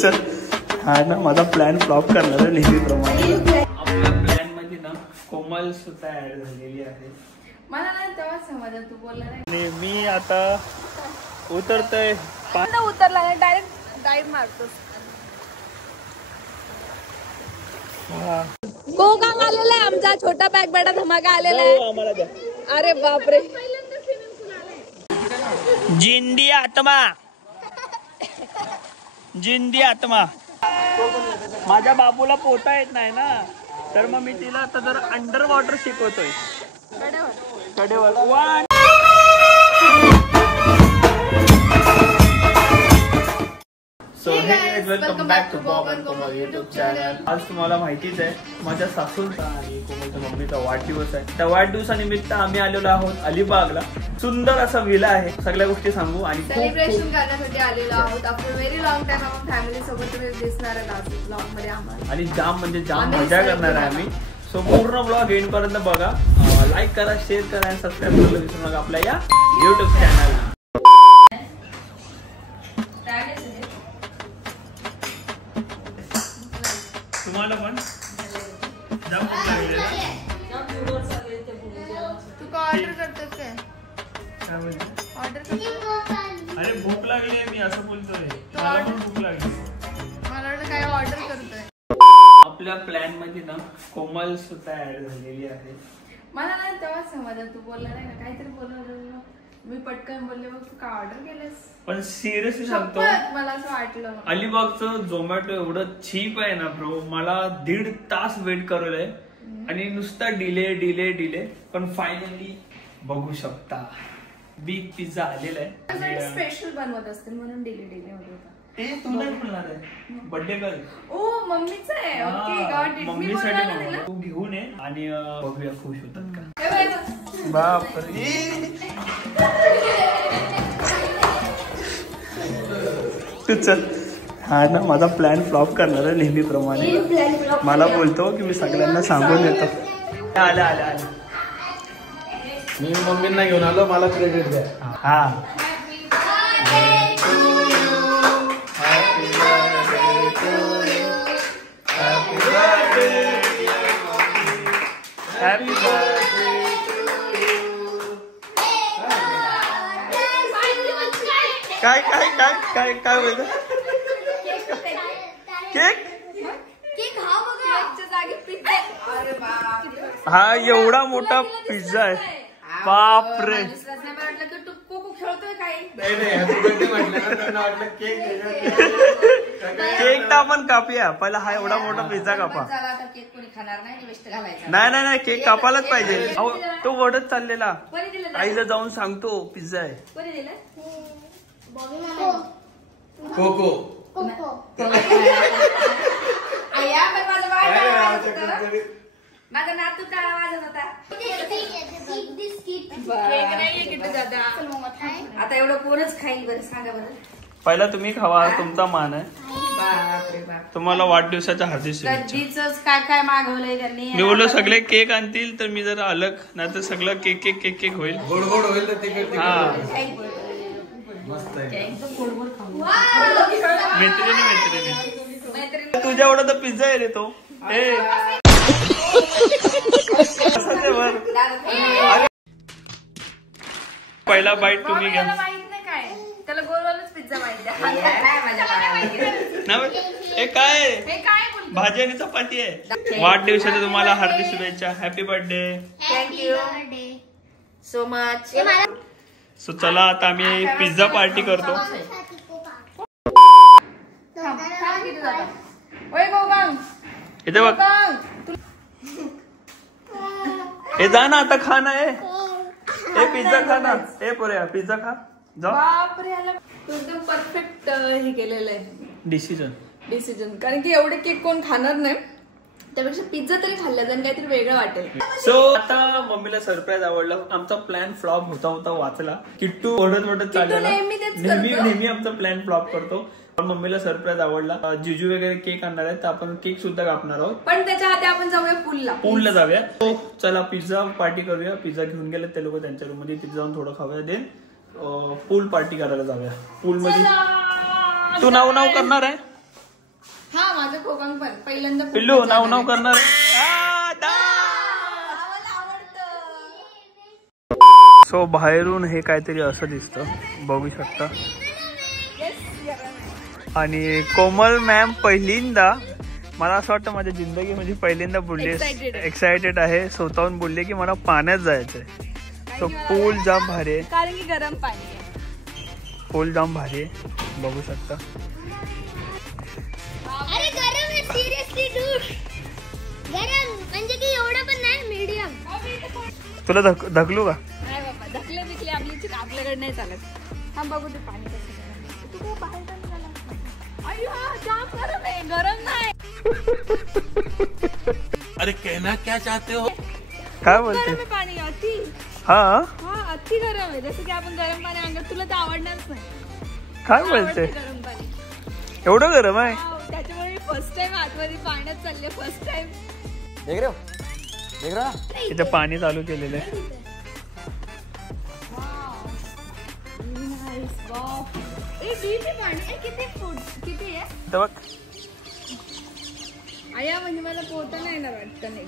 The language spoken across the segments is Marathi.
चल हा ना माझा प्लॅन फ्लॉप करणार आहे नेहमीप्रमाणे. आपल्या प्लॅन मध्ये ना कोमल सुद्धा ऍड झालेली आहे. मला ना तेव्हा समजलं तू बोलला नाही. मी आता उतरतोय. उतरला नाही डायरेक्ट डाईव्ह मारतो. कोकण आलेला आहे आमचा छोटा पॅक बेटा धमाका आलेला आहे. अरे बापरे. जिंदी आत्मा जिंदी आत्मा. माझ्या बाबूला पोहता येत नाही ना तर मग मी तिला आता जर अंडर वॉटर शिकवतोय. कडेवर so hey welcome back to Bob and Komal YouTube channel. आज तुम्हाला माहितीच आहे माझ्या सासूंचा आणि कोमलच्या मम्मीचा वाढदिवस आहे. त्या वाढदिवसानिमित्त आम्ही आलेलो आहोत अलिबागला. सुंदर असा विला आहे. सगळ्या गोष्टी सांगू आणि सेलिब्रेशन करण्यासाठी आलेलो आहोत. आफ्टर व्हेरी लॉंग टाइम आपण फॅमिली सोबत तुम्ही दिसणार आहे ब्लॉग मध्ये आम्हाला. आणि जाम म्हणजे जाम मजा करणार आहे आम्ही. सो पूर्ण ब्लॉग एंड पर्यंत बघा. लाईक करा, शेअर करा आणि सबस्क्राईब करायला विसरू नका आपल्या या युट्यूब चॅनलला. तुम्हाला पण जाम भूक लागली आहे. तू का ऑर्डर करतोस काय? ऑर्डर करतोस? अरे भूक लागली आहे मी असं बोलतोय. मला पण भूक लागली. मला वाटलं काय ऑर्डर करतोय. आपल्या प्लॅन मध्ये ना कोमल सुद्धा ऍड झालेली आहे. मला ना तेव्हा समजलं तू बोलला नाही ना काहीतरी बोलला. मी पटकन बोलले मग तू का ऑर्डर केलंस. पण सिरियसली सांगतो मला असं वाटलं अलिबागचं झोमॅटो एवढं चीप आहे ना ब्रो. मला 1.5 तास वेट करवलंय आणि नुसता डिले डिले डिले. पण फायनली बघू शकता बिग पिझ्झा आलेला आहे. स्पेशल बनवत असते म्हणून डिले डिले होत होता. ते तू नाही बोलणार आहे बर्थडे गर्ल. ओ मम्मीच आहे. Okay got it. मम्मीसाठी तू घेऊन ये आणि बघूया खुश होतात का. बापरे चल हा ना माझा प्लॅन फ्लॉप करणार आहे नेहमीप्रमाणे. मला बोलतो की मी सगळ्यांना सांगून देतो. आले आले आले. मी मम्मींना घेऊन आलो. मला क्रेडिट द्या. हा हॅपी काय काय काय काय काय बोलतो. केक हा एवढा मोठा पिझ्झा आहे. बापरे. केक तर आपण कापूया पहिला. हा एवढा मोठा पिझ्झा कापा. नाही नाही नाही केक कापायलाच पाहिजे. अहो तो वडत चाललेला. आईला जाऊन सांगतो पिझ्झा आहे. कोको माझा नातू टाळा वाजत होता. आता एवढं कोणच खाईल बरं सांगा बरं. पहिला तुम्ही खावा तुमचा मान आहे. बापरे बाप. तुम्हाला वाढदिवसाच्या हार्दिक शुभेच्छा. काय काय मागवलंय त्यांनी. मी बोललो सगळे केक आणतील तर मी जरा अलग नाही तर सगळं केक केक केक केक होईल. गोड गोड होईल तर ते. हा मस्त आहे. मैत्रिणी मैत्रिणी तुझ्या एवढा तर पिझ्झा आहे रे तो. पहिला बाईट तुम्ही घ्या. माहित नाही काय त्याला गोलवालच पिझ्झा माहिती हे काय भाजी आणि चपाती आहे. वाढदिवसाच्या तुम्हाला हार्दिक शुभेच्छा. Happy birthday. Thank you so much. So चला आता आम्ही पिझ्झा पार्टी करतो. इथे बघ. हे जा ना आता खा ना. हे पिझ्झा खा ना. हे पोऱ्या पिझ्झा खा जा. बापरे एकदम परफेक्ट हे केलेलं आहे डिसिजन. कारण की एवढे केक कोण खाणार नाही. त्यापेक्षा पिझ्झा तरी खाल्ला तर काहीतरी वेगळं वाटेल. सो आता मम्मीला सरप्राईज आवडला. आमचा प्लॅन फ्लॉप होता वाचला. किट्टू ओढत चाललेला. नेहमी आमचा प्लॅन फ्लॉप करतो. पण मम्मीला सरप्राईज आवडला. जिजू वगैरे केक आणणार आहेत तर आपण केक सुद्धा कापणार आहोत. पण त्याच्या आधी आपण जाऊया पूलला जाऊया. चला पिझ्झा पार्टी करूया. पिझ्झा घेऊन गेले ते लोक त्यांच्या रूम मध्ये. तिथे जाऊन थोडं खाऊया. देन पूल पार्टी करायला जाऊया. पूल मध्ये तू नाव करणार आहे. हा माझं कोकण पण पहिल्यांदा पिल्लू नाव नाव करणार सो बाहेरून हे काहीतरी असं दिसतं बघू शकता. आणि कोमल मॅम पहिल्यांदा मला असं वाटतं माझ्या जिंदगी म्हणजे पहिल्यांदा बोलले एक्सायटेड आहे स्वतःहून बोलले की मला पाण्यात जायचंय. तो पूल जाम भारी आहे कारण की गरम पाणी आहे. पूल जाम भारी आहे बघू शकता. अरे गरम आहे सिरियसली डूड. गरम म्हणजे की एवढं पण नाही मीडियम. तुला धकलू का? नाही बाबा धकले बिकले आपल्याकडे नाही चालत. थांब बघू ते पाणी कसं तू काय बाहेर पण झाला. अय्यो जाम गरम आहे. गरम नाही. अरे कहना क्या चाहते हो? काय बोलते? गरम आहे पाणी अति. हा अति गरम आहे. जसं की आपण गरम पाणी अंगात तुला तर आवडणारच नाही. काय बोलते? गरम पाणी एवढं गरम आहे? त्याच्यामुळे मी फर्स्ट टाइम आतमध्ये पाण्यात चालले. First time. देख रहे हो ना इथे पाणी चालू केलेलं आहे. किती आहे बघ. आया म्हणजे मला पोहता नाही येणार वाटतं नाही.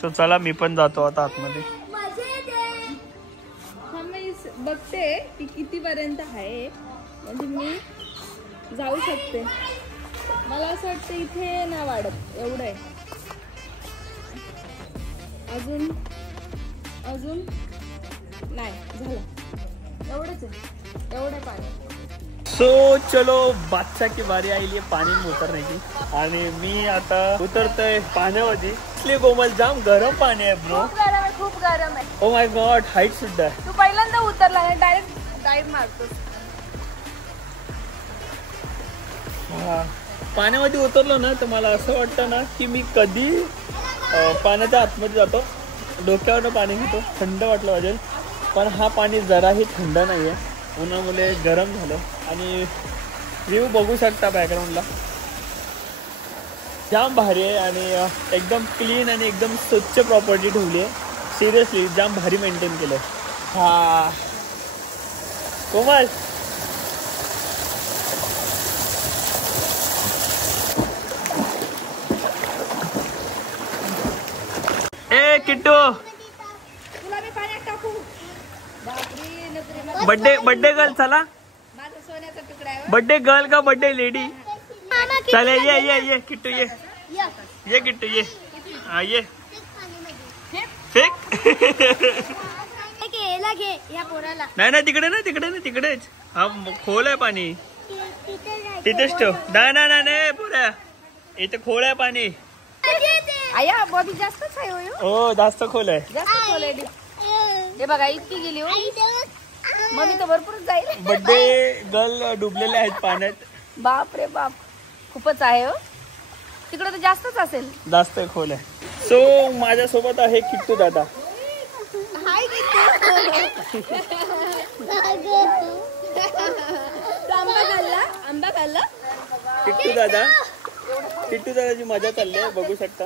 सो चला मी पण जातो आता आतमध्ये. मी बघते की किती पर्यंत आहे म्हणजे मी जाऊ शकते. मला असं वाटतं इथे नाही वाढत एवढं आहे. अजून नाही झालं एवढंच आहे. एवढं पाणी. सो चलो बादशाह की बारी आली आहे पाणी में उतरण्याची आणि मी आता उतरतोय पाण्यामध्ये. इसलिए कोमल जाम गरम पाणी आहे ब्रो. खूप गरम आहे. ओ माय गॉड हाईट सुद्धा आहे. तू पहिल्यांदा उतरला आणि डायरेक्ट मारतोस. पाण्यामध्ये उतरलो ना तर मला असं वाटतं ना की मी कधी पाण्याच्या आतमध्ये जातो डोक्यावरनं पाणी घेतो थंड वाटलं वाजेल. पण हा पाणी जराही थंड नाही आहे. उन्हामुळे गरम झालं. आणि व्ह्यू बघू शकता बॅकग्राऊंडला जाम भारी आहे आणि एकदम क्लीन आणि एकदम स्वच्छ प्रॉपर्टी ठेवली आहे. सिरियसली जाम भारी मेंटेन केलं. हा कोमल ए किट्टू तुला मी पाण्यात टाकू. बर्थडे गर्ल चला. माझा सोन्याचा तुकडा आहे. बर्थडे गर्ल का बर्थडे लेडी. चल ये किट्टू ये किट्टू ये. हा ये फेक. नाही तिकडेच. हा खोल आहे पाणी तिथेच ठेव. नाही पुऱ्या इथे खोल आहे पाणी. आया बॉबी जास्तच आहे हो जास्त खोल आहे. जास्त खोल आहे. हे बघा इतकी गेली हो. मम्मी तर भरपूरच जाईल. बर्थडे गर्ल डुबलेले आहेत पाण्यात. बाप रे बाप खूपच आहे हो. तिकडे तर जास्तच असेल. जास्त खोल आहे. सो माझ्यासोबत आहे किट्टू दादा. हाय आंबा खाल्ला. किट्टू दादाची मजा चालली आहे बघू शकता.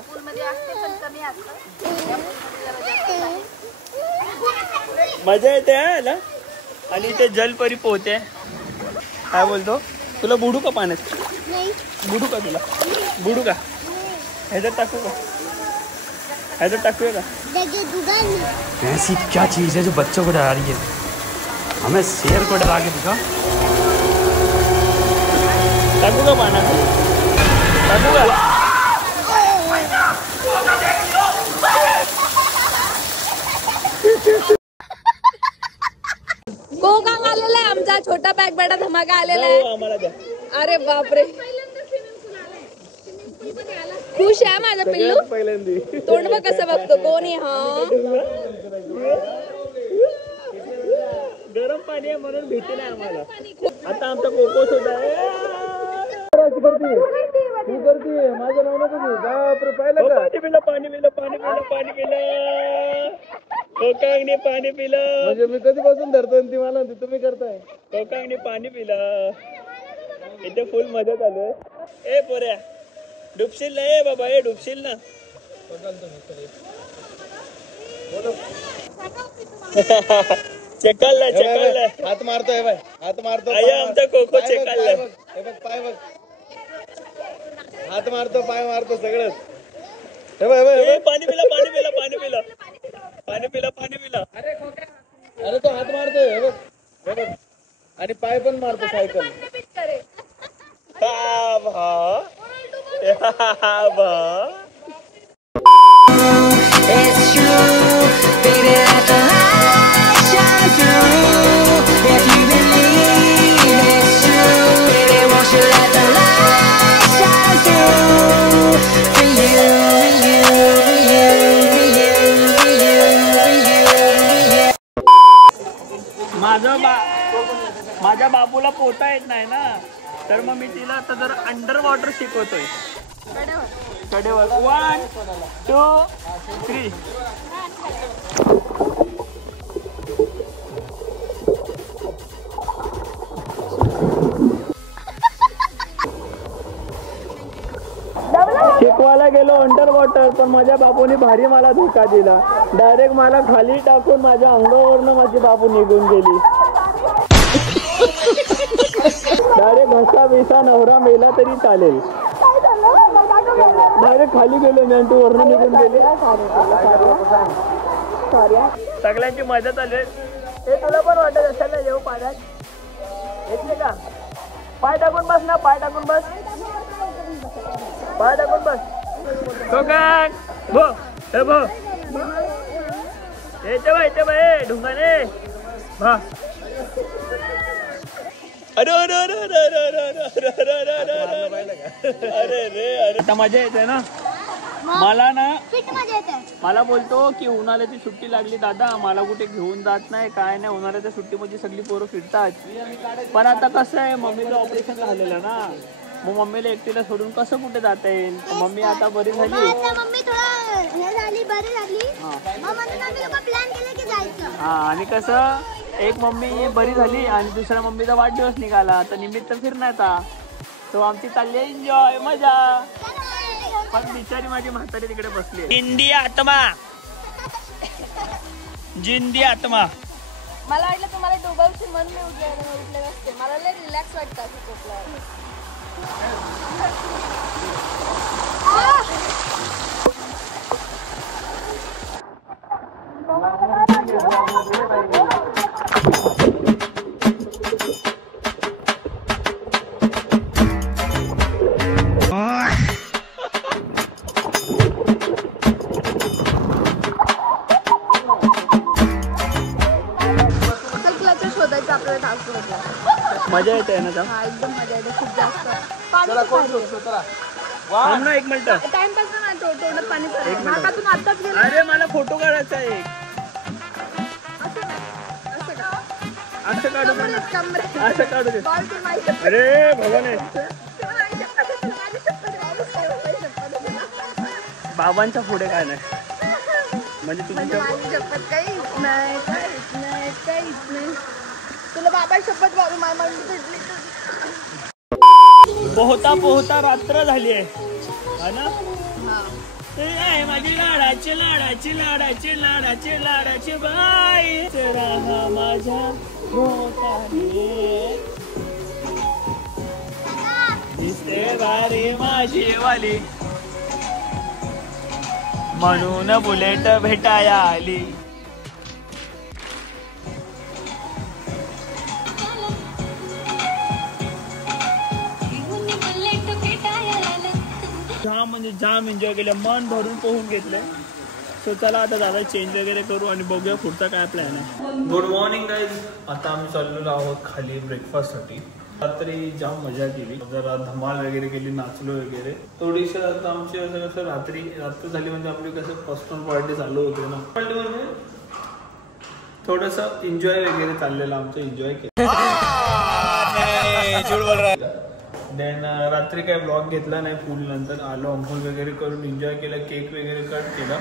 मजा येते याला. आणि ते जलपरी पोहते. काय बोलतो तुला बुडू का पाण्यात? बुडू का तुला? बुडू का? ह्याच्यात टाकूया का? ऐसी क्या चीज है जो बच्चों को डरा रही है? हमें शेर को डरा के दिखा. टाकू का पाण्यात? टाकू का? कोकण आलेला आहे आमचा छोटा पॅक बेटा धमाका आलेला आहे. आम्हाला द्या. अरे बापरे खुश आहे माझा पिल्लू. पहिल्यांदा तोंड बघ कसं बघतो. कोण आहे हा? गरम पाणी आहे म्हणून भीती नाही आम्हाला. आता आमचा कोको सुद्धा आहे. माझं नाव नको घेऊ. बापरे पाहिलं का? पाणी पिलं कोकांगने पाणी पिलं. म्हणजे मी कधीपासून धरतो ती मला तुम्ही करताय. कोकांगने पाणी पिलं. इथे फुल मजा चालू आहे. ए पोऱ्या डुबशील ना. ए बाबा डुबशील ना. चेकालला हात मारतोय बाय. हात मारतो. आया आमचा कोको चेकालला. पाय बघ. हात मारतो, पाय मारतो, सगळंच. पाणी पिला पाणी पिला पाणी पिला पाणी पिला पाणी पिला. अरे तो हात मारतोय, हे बघ. आणि पाय पण मारतो सायकल. माझ्या बाबूला पोहता येत नाही ना, तर मग मी तिला आता जर अंडर वॉटर शिकवतोय. कडेवर 1 2 3. शिकवायला गेलो अंडर वॉटर, पण माझ्या बाबूने भारी मला धोका दिला. डायरेक्ट मला खाली टाकून माझ्या अंगावरनं माझी बाबू निघून गेली. डायरेक्ट घसा बिसा नवरा मेला तरी चालेल. डायरेक्ट खाली गेलो मी आणि तू वरून निघून गेली. सगळ्यांची मजा चालू आहे. हे तुला पण वाटत असेल ना जेव्हा पाण्यात येते का? पाय टाकून बस ना, पाय टाकून बस, पाय टाकून बस. तो काय भो हे भो येते बाई ढुंगाने भा. अरे अरे अरे अरे अरे अरे अरे अरे अरे अरे अरे अरे आता मजा येते ना मला ना. मला बोलतो की उन्हाळ्याची सुट्टी लागली दादा, मला कुठे घेऊन जात नाही काय नाही. उन्हाळ्याच्या सुट्टीमध्ये सगळी पोरं फिरतात, पण आता कसं आहे मम्मीचं ऑपरेशन झालेलं ना, मग मम्मीला एकटीला सोडून कसं कुठे जाता येईल. मम्मी आता बरी झाली, मम्मी थोडा हे झाली, बरी झाली. मग म्हणून आम्ही लोक प्लॅन केले की जायचं. हा, आणि कसं एक मम्मी बरी झाली आणि दुसऱ्या मम्मीचा वाढदिवस निघाला, तर निमित्त फिरण्याचा. तो आमची चालली एन्जॉय मजा. पण बिचारी माझी म्हातारी तिकडे बसली. जिंदी आत्मा, जिंदी आत्मा. मला वाटलं तुम्हाला डोबावशील म्हणून मी उठले नसते. मला लय रिलॅक्स वाटतं असं झोपल्यावर. शोधायचं आपल्याला टास्क होता. मजा येते ना. हा एकदम मजा येते खूप जास्त. थांब ना 1 मिनिट. टाइमपास ना तोंडात पाणी चाललं. नाकातून आताच गेलं. अरे मला फोटो काढायचा आहे. असं काढू दे, असं काढू दे. अरे भगवान, बाबांच्या पुढे काय नाही म्हणजे तुझ्या शपथ काहीच नाही, काहीच नाही, काहीच नाही. तुला बाबा शपथ बाबू मामा भेटली. पोहता पोहता रात्र झाली आहे ना. आहे माझी लाडाची लाडाची लाडाची लाडाची लाडाची बाई, राहा माझ्या दिसते बारी माझी वाली, म्हणून बुलेट भेटाया आली. जाम म्हणजे जाम एन्जॉय केलं, मन भरून पोहून घेतलंय. सो चला आता दादा चेंज वगैरे करू आणि बघूया पुढचा काय प्लॅन आहे. Good morning guys. आता आम्ही चाललेलो आहोत खाली ब्रेकफास्टसाठी. रात्री जाम मजा केली, जरा धमाल वगैरे केली, नाचलो वगैरे थोडीशी. आता आमची असं कसं रात्री झाली म्हणजे आपली कसं पर्सनल पार्टी चालू होते ना. पार्टी म्हणजे थोडंसं एन्जॉय वगैरे चाललेलं आमचं, एन्जॉय केलं. देन रात्री काय ब्लॉग घेतला नाही फुल. नंतर आलो अंघोळ वगैरे करून एन्जॉय केलं, केक वगैरे कट केला.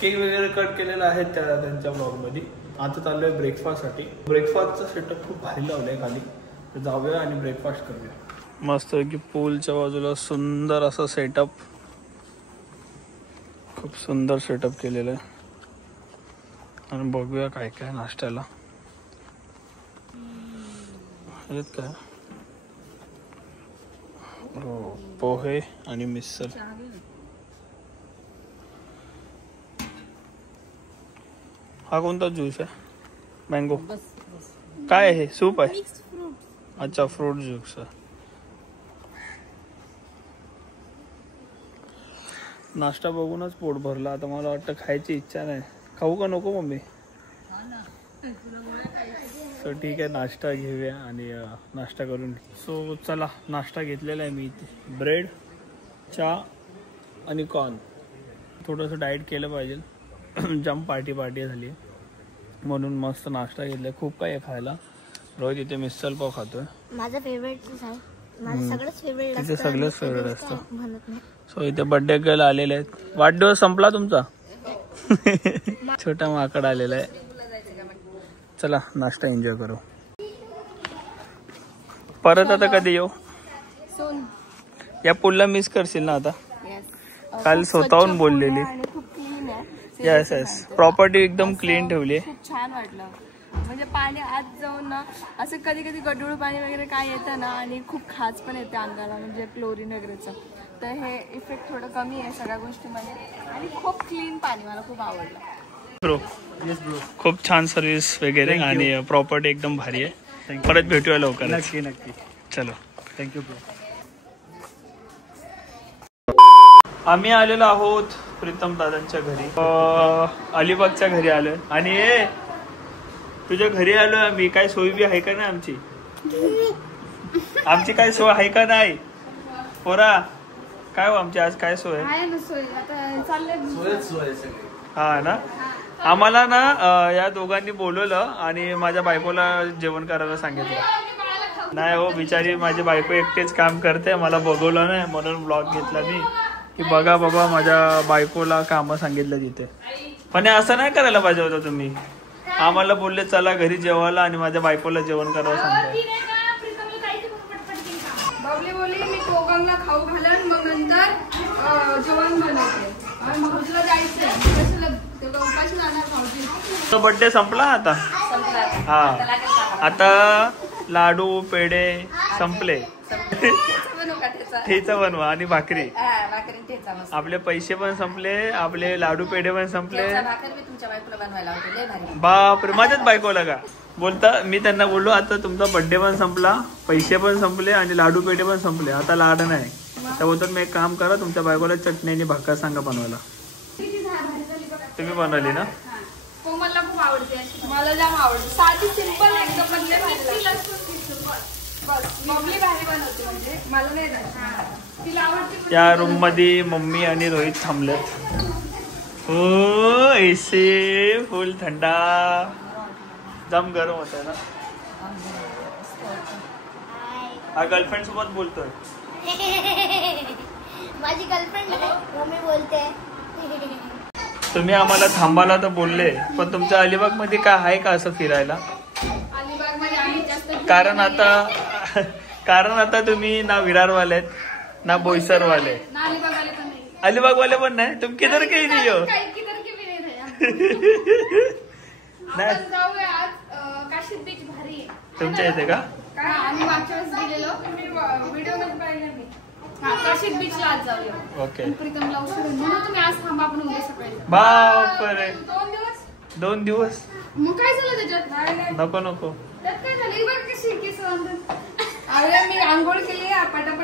केक वगैरे कट केलेला आहे त्यांच्या ब्लॉगमध्ये. आता चाललोय ब्रेकफास्टसाठी. ब्रेकफास्टचा सेटअप खूप भारी लावलाय खाली, तर जाऊया आणि ब्रेकफास्ट करूया. मस्त की पूलच्या बाजूला सुंदर असं सेटअप, खूप सुंदर सेटअप केलेलं आहे. आणि बघूया काय काय नाश्त्याला आहेत काय. हो, पोहे आणि मिसळ. हा कोणता ज्यूस आहे? मँगो. काय आहे? सूप आहे? अच्छा, फ्रूट ज्यूस. नाश्ता बघूनच पोट भरला. आता मला वाटतं खायची इच्छा नाही. खाऊ का नको मम्मी? सो ठीक आहे, नाश्ता घेऊया आणि नाश्ता करून. सो चला, नाश्ता घेतलेला आहे मी इथे. ब्रेड, चहा आणि कॉर्न. थोडंसं डाएट केलं पाहिजे. जाम पार्टी झाली आहे म्हणून मस्त नाश्ता घेतला. खूप काही आहे खायला. रोहित इथे मिसळ पाव खातोय. माझं फेवरेट आहे. माझं सगळंच फेवरेट तिथे सगळंच फेवरेट असतं. म्हणत नाही. सो इथे बर्थडे गर्ल आलेले आहेत. वाढदिवस संपला तुमचा? छोटा माकड आलेला आहे. चला नाश्ता एन्जॉय करू. परत आता कधी येऊ? या पुलला मिस करशील ना आता? काल स्वतःहून बोललेली. येस येस, प्रॉपर्टी एकदम क्लीन ठेवली. खूप छान वाटलं. म्हणजे पाणी आत जाऊन ना असं कधी कधी गढूळ पाणी वगैरे काय येतं ना आणि खूप खाज पण येते अंगाला, म्हणजे क्लोरीन वगैरेचं. तर हे इफेक्ट थोडं कमी आहे सगळ्या गोष्टीमध्ये आणि खूप क्लीन पाणी मला खूप आवडलं. ब्रो, खूप छान सर्व्हिस वगैरे आणि प्रॉपर्टी एकदम भारी आहे. परत भेटूया लवकर. नक्की नक्की. चलो, थँक्यू ब्रो. आम्ही आलेलो आहोत प्रीतम दादांच्या घरी. अलिबागच्या घरी आलोय. आणि तुझ्या घरी आलोय आम्ही. काय सोय बी आहे का नाही आमची? आमची काय सोय आहे का नाही पोरा? काय हो आमची आज काय सोय? हा ना, आम्हाला ना या दोघांनी बोलवलं आणि माझ्या बायकोला जेवण करायला सांगितलं. नाही हो, बिचारी माझी बायको एकटेच काम करते. मला बघवलं नाही म्हणून ब्लॉग घेतला मी की बघा बाबा माझ्या बायकोला कामं सांगितलं तिथे. पण असं नाही करायला पाहिजे होतं तुम्ही. आम्हाला बोलले चला घरी जेवायला आणि माझ्या बायकोला जेवण करायला सांगताय. बाबली बोलली मी कोकणला खाऊ घालन मग नंतर जेवण बनवते. मग तुला जायचंय उपाशी जाणार भाऊजी. तो बर्थडे संपला आता. हा, आता लाडू पेढे संपले. ठेचा बनवा आणि भाकरी. आपले पैसे पण संपले, आपले लाडू पेढे पण संपले. बापरे, माझ्याच बायकोला का बोलता? मी त्यांना बोललो आता तुमचा बर्थडे पण संपला, पैसे पण संपले आणि लाडू पेढे पण संपले, आता लाड नाही. त्या बोलतात मी एक काम करा, तुमच्या बायकोला चटणी आणि भाकर सांगा बनवायला. तुम्ही बनवली ना? कोमलला खूप आवडते. मला जाम आवडते. साधी सिंपल एकदम. मम्मी भारी बनवते म्हणजे मला नाही तिला आवडते. त्या रूम मध्ये मम्मी आणि रोहित थांबलेत. हो, एसी फुल थंडा. जाम गरम होत ना. हा गर्लफ्रेंड सोबत बोलतोय. माझी गर्लफ्रेंड मम्मी बोलते. तुम्ही आम्हाला थांबायला तर बोलले, पण तुमच्या अलिबाग मध्ये काय आहे का असं फिरायला? अलिबाग मध्ये आम्ही जास्त कारण आता तुम्ही ना विरारवाले आहेत ना बोईसरवाले. अलिबाग वाले पण नाही. तुम किधर के नहीं हो? आपण जाऊया आज. काशीद बीच भारी आहे. तुमच्या इथे का? आम्ही मागच्या वेळेस गेलेलो. व्हिडिओ मध्ये पाहिलं मी. काशीद बीचला आज जाऊया. ओके. प्रीतमला उशीर म्हणून तुम्ही आज थांबा, आपण उद्या सकाळी. बापरे, 2 दिवस. मग काय झालं त्याच्यात? नको. त्यात काय झालं? बघ कशी केस. अरे मी आंघोळ केली पटापट.